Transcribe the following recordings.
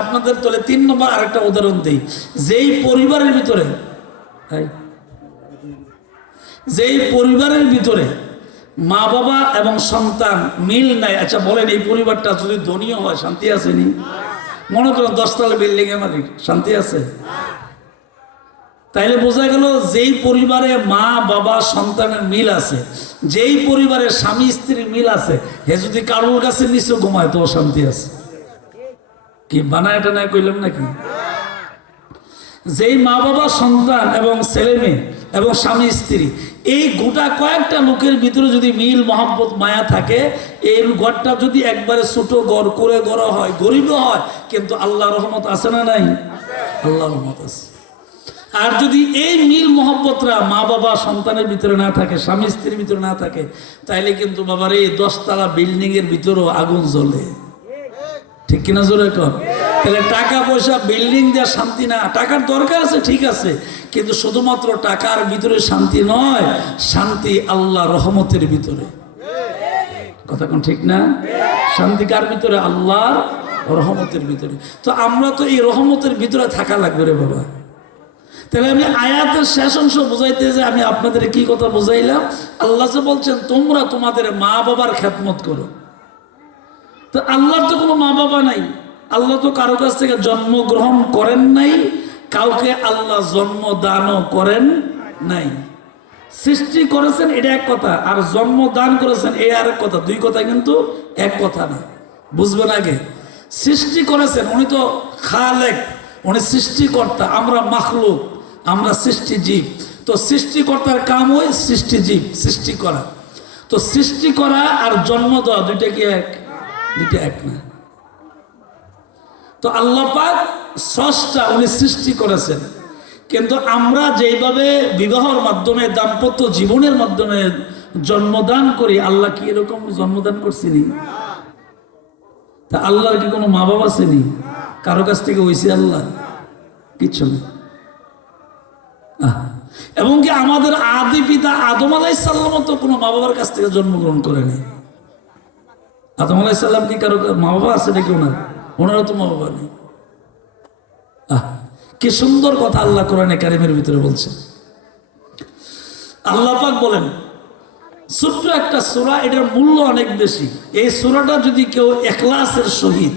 আপনাদের তলে 3 নম্বর আরেকটা উদাহরণ দেই। যেই পরিবারের ভিতরে মা বাবা এবং সন্তান মিল নাই, আচ্ছা বলেন এই পরিবারটা যদি ধনীও হয় শান্তি আছে নি? মনে করেন 10 তলা বিল্ডিং এর মালিক, শান্তি আছে? তাইলে বোঝা গেল যেই পরিবারে মা বাবা সন্তানের মিল আছে, যেই পরিবারে স্বামী স্ত্রীর মিল আছে, হে যদি কারোর কাছে নিচে ঘুমায় তো শান্তি আছে। কি বানায় এটা নাই কইলাম নাকি? যেই মা বাবা সন্তান এবং ছেলে মেয়ে এবং স্বামী স্ত্রী এই গোটা কয়েকটা লোকের ভিতরে যদি মিল মহব্বত মায়া থাকে, এই ঘরটা যদি একবারে ছোট ঘর করে গড়া হয়, গরিব হয়, কিন্তু আল্লাহ রহমত আছে না নাই? আল্লাহ রহমত আছে। আর যদি এই মিল মহব্বতরা মা বাবা সন্তানের ভিতরে না থাকে, স্বামী স্ত্রীর ভিতরে না থাকে, তাইলে কিন্তু বাবার এই 10 তলা বিল্ডিং এর ভিতরেও আগুন জ্বলে। ঠিক কিনা জোরে কর? তাহলে টাকা পয়সা বিল্ডিং দেওয়া শান্তি না। টাকার দরকার আছে, ঠিক আছে, কিন্তু শুধুমাত্র টাকার ভিতরে শান্তি নয়, শান্তি আল্লাহ রহমতের ভিতরে। কথা কোন ঠিক না? শান্তি কার ভিতরে? আল্লাহর রহমতের ভিতরে। তো আমরা তো এই রহমতের ভিতরে থাকা লাগবে রে বাবা। তাহলে আমি আয়াতের শেষ অংশ বোঝাইতে যে আমি আপনাদের কি কথা বোঝাইলাম, আল্লাহ যে বলছেন তোমরা তোমাদের মা বাবার খেদমত করো। তো আল্লাহর তো কোনো মা বাবা নাই, আল্লাহ তো কারো কাছ থেকে জন্মগ্রহণ করেন নাই, কাউকে আল্লাহ জন্ম দানও করেন নাই। সৃষ্টি করেছেন এটা এক কথা, আর জন্ম দান করেছেন এই আর এক কথা, দুই কথা কিন্তু এক কথা না, বুঝবেন আগে। সৃষ্টি করেছেন উনি তো খালেক, উনি সৃষ্টিকর্তা, আমরা মাখলুক, আমরা সৃষ্টিজীব। তো সৃষ্টিকর্তার কাম ওই সৃষ্টিজীব, সৃষ্টি করা। তো সৃষ্টি করা আর জন্ম দেওয়া দুইটা কি এক? দুইটা এক না। তো আল্লাহ পাক স্রষ্টা, উনি সৃষ্টি করেছেন, কিন্তু আমরা যেইভাবে বিবাহের মাধ্যমে দাম্পত্য জীবনের মাধ্যমে জন্মদান করি, আল্লাহ কি এরকম জন্মদান করছিনি? তা আল্লাহর কি কোনো মা বাবা আছেনি? কারো কাছ থেকে হয়েছে আল্লাহ? কিচ্ছু না। এবং কি আমাদের আদি পিতা আদম আলাইহিস সালাম তো কোনো মা বাবার কাছ থেকে জন্মগ্রহণ করেনি। আদম আলাইহিস সালাম কি কারো মা বাবা আছে নাকি? ওনারও তো মা বাবা নেই। কি সুন্দর কথা আল্লাহ কোরআনে কারিমের ভিতরে বলছেন। আল্লাহ পাক বলেন ছোট্ট একটা সূরা, এটার মূল্য অনেক বেশি। এই সূরাটা যদি কেউ ইখলাসের সহিত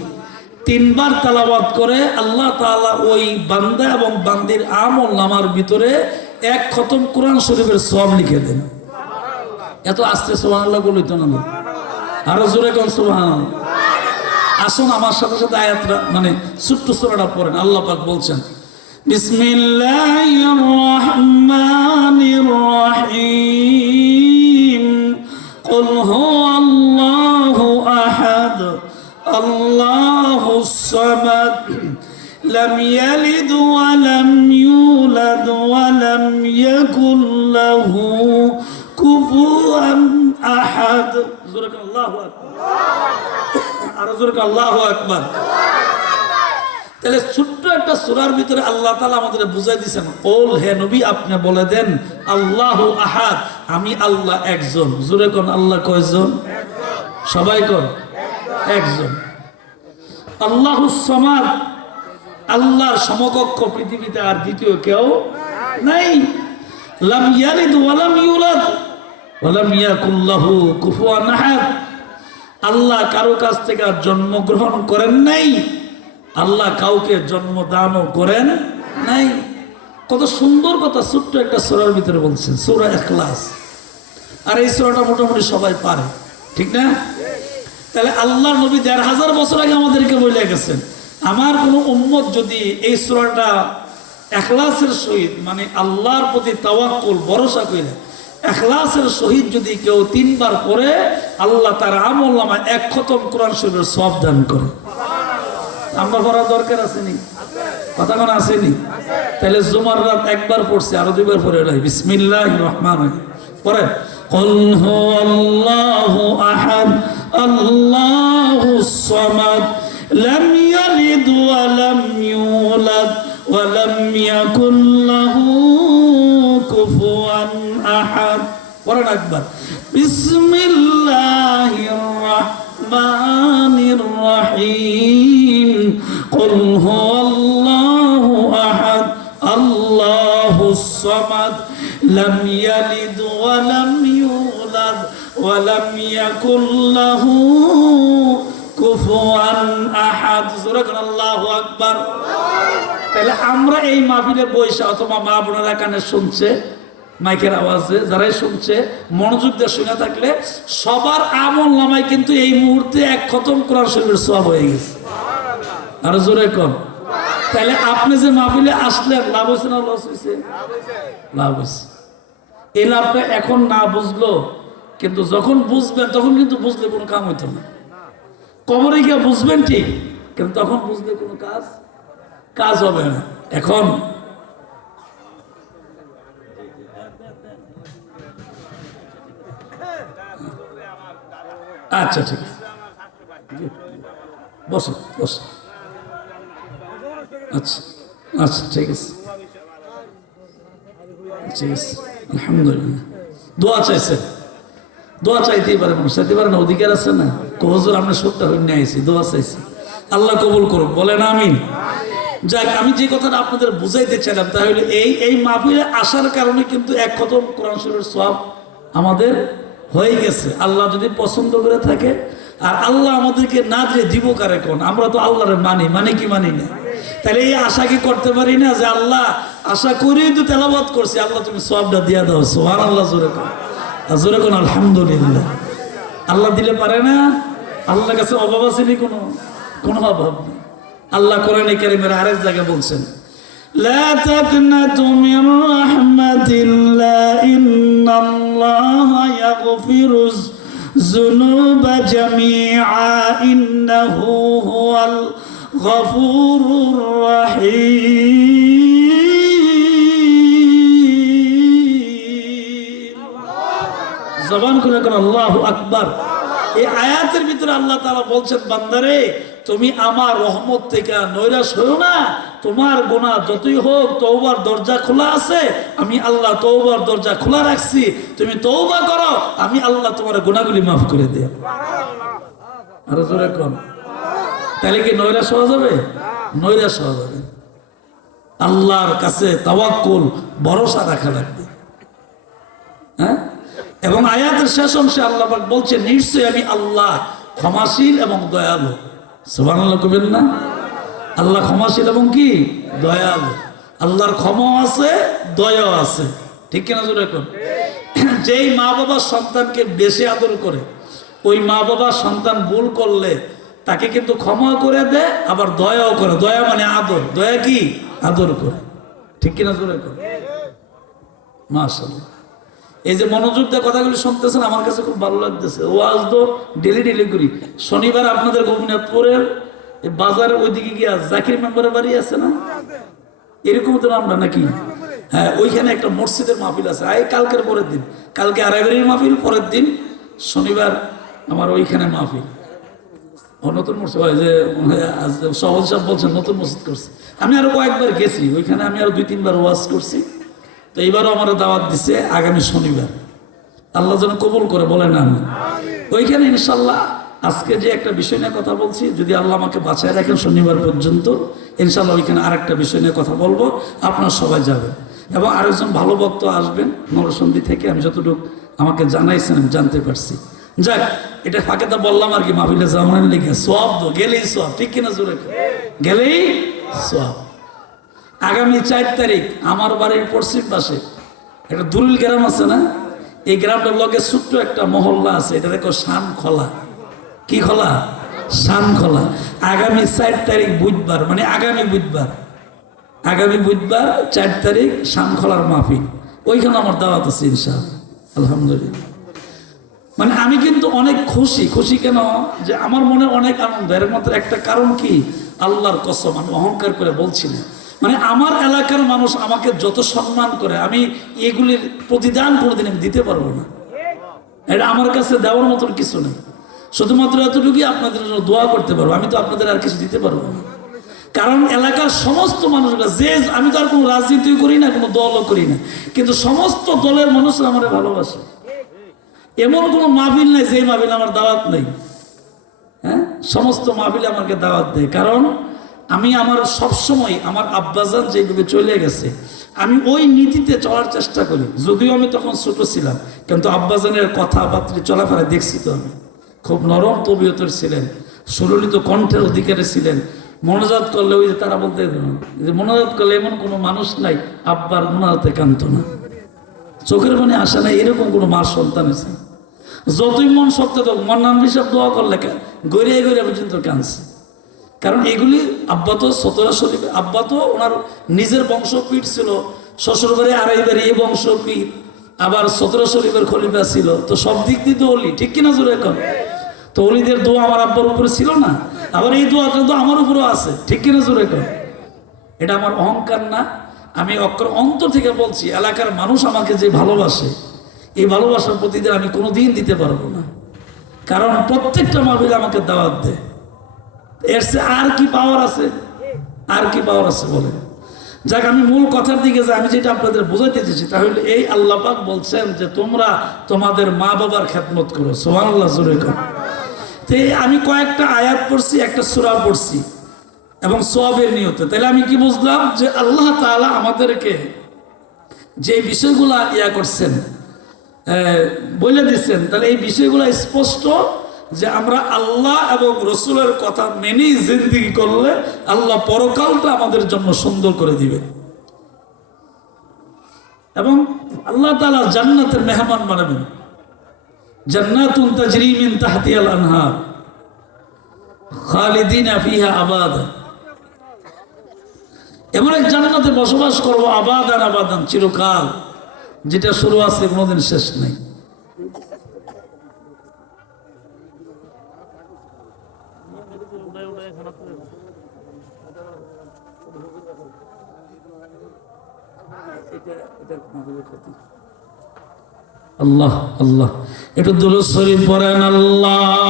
3 বার তেলাওয়াত করে, আল্লাহ তাআলা ওই বান্দা এবং বান্দির আমল নামার ভিতরে 1 খতম কোরআন শরীফের সওয়াব লিখে দেন। এত আস্তে সুবহানাল্লাহ বলি তো না, আরো জোরে কোন সুবহানাল্লাহ। আসুন আমার সাথে সাথে আয়াতটা মানে ছোট্ট সূরাটা পড়েন। আল্লাহ পাক বলছেন বিসমিল্লাহির রহমানির রহিম কুল হুয়াল্লাহু আহাদ আল্লাহুস সামাদ লাম ইয়ালিদ ওয়া লাম ইউলাদ ওয়া লাম ইয়াকুল লাহু কুফুয়ান আহাদ। জোরে আল্লাহু আকবার, আরো জোরে আল্লাহু আকবার। তাহলে ছোট্ট একটা সূরার ভিতরে আল্লাহ তাআলা আমাদের বুঝাই দিয়েছেন, কুল হে নবী আপনি বলে দেন আল্লাহু আহাদ, আমি আল্লাহ একজন। জোরে কোন আল্লাহ কয়জন? সবাই কোন একজন। আল্লাহুস সামাদ, আল্লাহর সমকক্ষ পৃথিবীতে আর দ্বিতীয় কেউ নাই। লাম ইয়ালিদ ওয়া লাম ইউলাদ ওয়া লাম ইয়াকুল লাহু কুফুয়ান আহাদ, আল্লাহ কারো কাছ থেকে জন্মগ্রহণ করেন নাই, আল্লাহ কাউকে জন্মদানও করেন নাই। কত সুন্দর কথা ছোট্ট একটা সূরার ভিতরে বলছেন, সূরা ইখলাস। আর এই সূরাটা মোটামুটি সবাই পারে, ঠিক না? তাহলে আল্লাহর নবী 1500 বছর আগে আমাদেরকে বলে গেছেন, আমার কোনো উম্মত যদি এই সূরাটা ইখলাসের সহিত মানে আল্লাহর প্রতি তাওয়াক্কুল ভরসা করে ইখলাসের সহিত যদি কেউ 3 বার পড়ে, আল্লাহ তার আমল নামায় 1 খতম কোরআন শরীফের সওয়াব দান করে। আমরা পড়ার দরকার আসেনি? কথা কোন আসেনি? তাহলে জুমার রাত 1 বার পড়ছে, আরো 2 বার পড়ে নাই। বিসমিল্লাহির রহমানির রহিম পড়ে কুল হুয়াল্লাহু আহাদ আল্লাহুস সামাদ লাম ইয়ালিদ ওয়া লাম ইউলাদ ওয়া লাম ইয়াকুল লাহু কুফুয়ান আহাদ। পড়েন একবার বিসমিল্লাহির রহমানির রহিম কুল হুয়াল্লাহু আহাদ আল্লাহুস সামাদ লাম ইয়ালিদ ওয়া লাম ইউলাদ ওয়া লাম ইয়াকুল লাহু কুফুয়ান আহাদ। জোরে বলেন আল্লাহু আকবার। তাহলে আমরা এই মাহফিলে বসে অথবা মা বোনেরা কানে শুনছে, মাইকের আওয়াজে যারাই শুনছে মনোযোগ দিয়ে শুনে থাকলে সবার আমল নামায় কিন্তু এই মুহূর্তে এক খতম কোরআন শরীফের সওয়াব হয়ে গেছে। আর জোরে কোন। তাহলে আপনি যে মাহফিলে আসলেন লাভ হয়েছে না লস হয়েছে? লাভ হয়েছে। এই লাভটা এখন না বুঝলো, কিন্তু যখন বুঝবেন তখন কিন্তু বুঝলে কোনো কাম হইতো না। কবরে গিয়ে বুঝবেন ঠিক, কিন্তু তখন বুঝলে কোনো কাজ হবে না। এখন আচ্ছা ঠিক আছে, বসো বসো। আচ্ছা আচ্ছা ঠিক আছে ঠিক আছে। আলহামদুলিল্লাহ। দোয়া চাইছেন, দোয়া চাইতেই পারে মানুষ, চাইতে পারে না, অধিকার আছে না। হুজুর আমরা সত্যি হইনে আইছি, দোয়া চাইছি, আল্লাহ কবুল করুক, বলেন আমিন। যাক, আমি যে কথাটা আপনাদের বুঝাইতে চাইলাম তাহলে এই মাহফিলে আসার কারণে কিন্তু এক খতম কোরআন শরীফের সওয়াব আমাদের হয়ে গেছে, আল্লাহ যদি পছন্দ করে থাকে। আর আল্লাহ আমাদেরকে না দিয়ে দিব কারে কোন? আমরা তো আল্লাহরে মানি কি মানি না? তাহলে এই আশা কি করতে পারি না যে আল্লাহ আশা করেই তো তেলাওয়াত করছি, আল্লাহ তুমি সওয়াবটা দিয়া দাও। সুবহানাল্লাহ। জোরে কোন, জোরে কোন আলহামদুলিল্লাহ। আল্লাহ দিলে পারে না? আল্লাহর কাছে অভাব আছে নি? কোনো অভাব নেই। আল্লাহ কোরআনে কারীমের আরেক জায়গায় বলছেন, লা তাকনাতু মির রাহমাতিল্লাহ ইন্নাল্লাহা ইয়াগফিরুজ যুনুবা জামিআ ইন্নাহু হুয়াল গফুরুর রহিম। জবান খুলে কোন আল্লাহু আকবার। এই আয়াতের ভিতরে আল্লাহ তাআলা বলছেন, বান্দারে তুমি আমার রহমত থেকে নৈরাশ হও না, তোমার গুনাহ যতই হোক তওবার দরজা খোলা আছে, আমি আল্লাহ তওবার দরজা খোলা রাখছি, তুমি তওবা করো, আমি আল্লাহ তোমার গুনাহগুলি মাফ করে দেব। আর জোরে কোন। তাহলে কি নৈরাশ হওয়া যাবে? নৈরাশ হওয়া যাবে। আল্লাহর কাছে তাওয়াক্কুল, ভরসা রাখা লাগবে। হ্যাঁ, এবং আয়াতের শেষ অংশে আল্লাহ পাক বলছেন, নিশ্চয়ই আমি আল্লাহ ক্ষমাশীল এবং দয়ালু। সুবহানাল্লাহ কইবেন না? আল্লাহ ক্ষমাশীল এবং কি দয়ালু। আল্লাহর ক্ষমাও আছে, দয়াও আছে, ঠিক কিনা জোরে কোন। যেই মা বাবা সন্তানকে বেশি আদর করে, ওই মা বাবা সন্তান ভুল করলে তাকে কিন্তু ক্ষমা করে দেয়, আবার দয়াও করে। দয়া মানে আদর, দয়া কি আদর করে, ঠিক কিনা জোরে কোন। মাশাআল্লাহ। এই যে মনোযোগ দিয়ে কথাগুলি শুনতেছেন, আমার কাছে খুব ভালো লাগতেছে। ওয়াজ তো ডেলি করি। শনিবার আপনাদের গোপীনাথপুরের বাজারের ওইদিকে গিয়া জাকির মেম্বারের বাড়ি আছে না, এরকম তো আমরা নাকি? হ্যাঁ, ওইখানে একটা মসজিদের মাহফিল আছে। কালকের পরের দিন, কালকে আড়াইবাড়ির মাহফিল, পরের দিন শনিবার আমার ওইখানে মাহফিল। নতুন মসজিদ হয় যে সহজ সাহেব বলছেন নতুন মসজিদ করছে। আমি আরো কয়েকবার গেছি ওইখানে, আমি আরো 2-3 বার ওয়াজ করছি। তো এইবারও আমার দাওয়াত দিছে আগামী শনিবার, আল্লাহ যেন কবুল করে, বলেন আমি। ওইখানে ইনশাল্লাহ আজকে যে একটা বিষয় নিয়ে কথা বলছি, যদি আল্লাহ আমাকে বাঁচায় রাখেন শনিবার পর্যন্ত, ইনশাল্লাহ ওইখানে আরেকটা বিষয় নিয়ে কথা বলবো, আপনারা সবাই যাবেন। এবং আরেকজন ভালো বক্তা আসবেন নরসন্দী থেকে, আমি যতটুকু আমাকে জানাইছেন আমি জানতে পারছি। যাক, এটা ফাঁকে তো বললাম আর কি, মাহফিলে জামানের লিখে সওয়াব তো গেলেই সওয়াব, ঠিক কিনা জোরে গেলেই সওয়াব। আগামী 4 তারিখ আমার বাড়ির পশ্চিম পাশে একটা দুরুল গ্রাম আছে না, এই গ্রামটার লগে ছোট্ট একটা মহল্লা আছে, এটা দেখো শানখোলা। কি খোলা? শানখোলা। আগামী 4 তারিখ বুধবার, মানে আগামী বুধবার 4 তারিখ শানখোলার মাহফিল, ওইখানে আমার দাওয়াত আছে ইনশাআল্লাহ। আলহামদুলিল্লাহ। মানে আমি কিন্তু অনেক খুশি কেন যে আমার মনে অনেক আনন্দ। এর মাত্র একটা কারণ কি, আল্লাহর কসম আমি অহংকার করে বলছি না, মানে আমার এলাকার মানুষ আমাকে যত সম্মান করে, আমি এগুলির প্রতিদান কোনোদিন আমি দিতে পারবো না। এটা আমার কাছে দেওয়ার মতন কিছু নেই। শুধুমাত্র এতটুকুই আপনাদের জন্য দোয়া করতে পারবো, আমি তো আপনাদের আর কিছু দিতে পারবো না। কারণ এলাকার সমস্ত মানুষরা, যে আমি তো আর কোনো রাজনীতি করি না, কোনো দলও করি না, কিন্তু সমস্ত দলের মানুষরা আমার ভালোবাসে। এমন কোনো মাহফিল নেই যে মাহফিল আমার দাওয়াত নেই। হ্যাঁ, সমস্ত মাহফিলে আমাকে দাওয়াত দেয়। কারণ আমি আমার সবসময় আমার আব্বাজান যেভাবে চলে গেছে আমি ওই নীতিতে চলার চেষ্টা করি, যদিও আমি তখন ছোট ছিলাম, কিন্তু আব্বাজানের কথাবার্তা চলাফেরা দেখছি তো আমি। খুব নরম তবিয়তের ছিলেন, সুললিত কণ্ঠের অধিকারী ছিলেন। মনোজাত করলে ওই যে তারা বলতে যে মনোজাত করলে এমন কোনো মানুষ নাই আব্বার মনোজাতে কান্ত না, চোখের মনে আসে না, এরকম কোনো মার সন্তান আছে। যতই মন শক্ত তো মন্নান হিসাব দোয়া করলে গড়িয়ে গড়িয়ে পর্যন্ত কাঁদছে। কারণ এগুলি আব্বা তো সতরা শরীফ, আব্বা তো ওনার নিজের বংশপীঠ ছিল, শ্বশুর বাড়ি আড়াই বাড়ি এই বংশপীঠ, আবার সতরা শরীফের খলিফা ছিল, তো সব দিক দিয়ে তো অলি, ঠিক কিনা জোরে এখন? তো অলিদের দোয়া আমার আব্বার উপরে ছিল না, আবার এই দোয়াটা তো আমার উপরেও আছে, ঠিক কিনা জোরে এখন? এটা আমার অহংকার না, আমি অন্তর থেকে বলছি। এলাকার মানুষ আমাকে যে ভালোবাসে, এই ভালোবাসার প্রতিদিন আমি কোনোদিন দিতে পারবো না, কারণ প্রত্যেকটা মাহফিলে আমাকে দাওয়াত দেয়। এর চেয়ে আর কি পাওয়ার আছে? আর কি পাওয়ার আছে বলেন? যাক, আমি মূল কথার দিকে যাই। আমি যেটা আপনাদের বোঝাইতে চেয়েছি তাহলে এই আল্লাহ পাক বলছেন যে তোমরা তোমাদের মা বাবার খেদমত করো। সুবহানাল্লাহ, জোরে করো। তো আমি কয়েকটা আয়াত পড়ছি, একটা সূরা পড়ছি এবং সওয়াবের নিয়তে। তাহলে আমি কি বুঝলাম যে আল্লাহ তাআলা আমাদেরকে যে বিষয়গুলা করছেন, বলে দিচ্ছেন, তাহলে এই বিষয়গুলো স্পষ্ট যে আমরা আল্লাহ এবং রসুলের কথা মেনেই জিন্দেগি করলে আল্লাহ পরকালটা আমাদের জন্য সুন্দর করে দিবে এবং আল্লাহ তাআলা জান্নাতের মেহমান বানাবেন। জান্নাতুন তাজরি মিন তাহতিহাল আনহার খালিদিনা ফিহা আবাদা। এমন এক জান্নাতে বসবাস করবো আবাদান আবাদান, চিরকাল, যেটা শুরু আছে কোনোদিন শেষ নেই। আল্লাহ আল্লাহ, একটু দুরূদ শরীফ পড়েন। আল্লাহ